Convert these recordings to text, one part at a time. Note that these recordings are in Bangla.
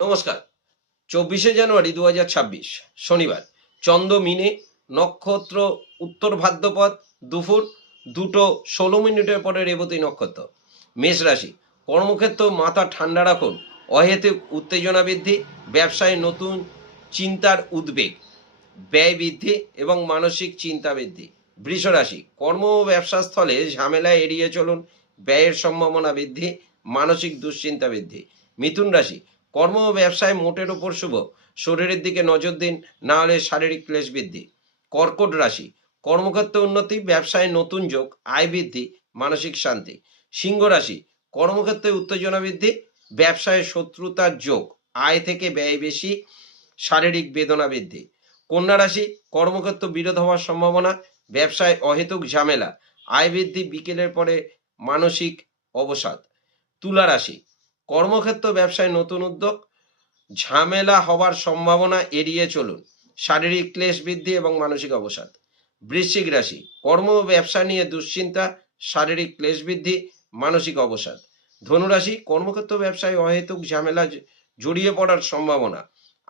নমস্কার। 24শে জানুয়ারি 2026 শনিবার। চন্দ্র মিনে, নক্ষত্র উত্তর ভাদ্রপদ, দুপুর 2:16 পরে রেবতী নক্ষত্র। মেষ রাশি। কর্মক্ষেত্র মাথা ঠান্ডা রাখুন। অহেতুক উত্তেজনা বৃদ্ধি, ব্যবসায় নতুন চিন্তার উদ্বেগ, ব্যয় বৃদ্ধি এবং মানসিক চিন্তা বৃদ্ধি। বৃষ রাশি। কর্ম ও ব্যবসা স্থলে ঝামেলা এড়িয়ে চলুন, ব্যয়ের সম্ভাবনা বৃদ্ধি, মানসিক দুশ্চিন্তা বৃদ্ধি। মিথুন রাশি। কর্ম ও ব্যবসায় মোটের উপর শুভ, শরীরের দিকে নজর দিন, না হলে শারীরিক ক্লেশ বৃদ্ধি। কর্কট রাশি। কর্মক্ষেত্রে উন্নতি, ব্যবসায় নতুন যোগ, আয় বৃদ্ধি, মানসিক শান্তি। সিংহ রাশি। কর্মক্ষেত্রে উত্তেজনা বৃদ্ধি, ব্যবসায় শত্রুতার যোগ, আয় থেকে ব্যয় বেশি, শারীরিক বেদনা বৃদ্ধি। কন্যা রাশি। কর্মক্ষেত্র বিরোধ হওয়ার সম্ভাবনা, ব্যবসায় অহেতুক ঝামেলা, আয় বৃদ্ধি, বিকেলের পরে মানসিক অবসাদ। তুলা রাশি। কর্মক্ষেত্র ব্যবসায় নতুন উদ্যোগ, ঝামেলা হওয়ার সম্ভাবনা এড়িয়ে চলুন, শারীরিক ক্লেশ বৃদ্ধি এবং মানসিক অবসাদ। বৃশ্চিক রাশি। কর্ম ও ব্যবসা নিয়ে দুশ্চিন্তা, শারীরিক ক্লেশ বৃদ্ধি, মানসিক অবসাদ। ধনুরাশি। কর্মক্ষেত্র ব্যবসায় অহেতুক ঝামেলা জড়িয়ে পড়ার সম্ভাবনা,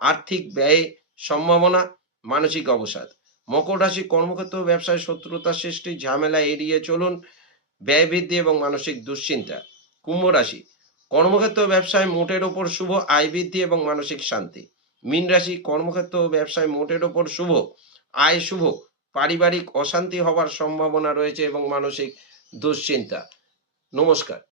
আর্থিক ব্যয় সম্ভাবনা, মানসিক অবসাদ। মকর রাশি। কর্মক্ষেত্র ব্যবসায় শত্রুতা সৃষ্টি, ঝামেলা এড়িয়ে চলুন, ব্যয় বৃদ্ধি এবং মানসিক দুশ্চিন্তা। কুম্ভ রাশি। কর্মক্ষেত্র ব্যবসায় মোটের ওপর শুভ, আয় বৃদ্ধি এবং মানসিক শান্তি। মীন রাশি। কর্মক্ষেত্র ব্যবসায় মোটের ওপর শুভ, আয় শুভ, পারিবারিক অশান্তি হওয়ার সম্ভাবনা রয়েছে এবং মানসিক দুশ্চিন্তা। নমস্কার।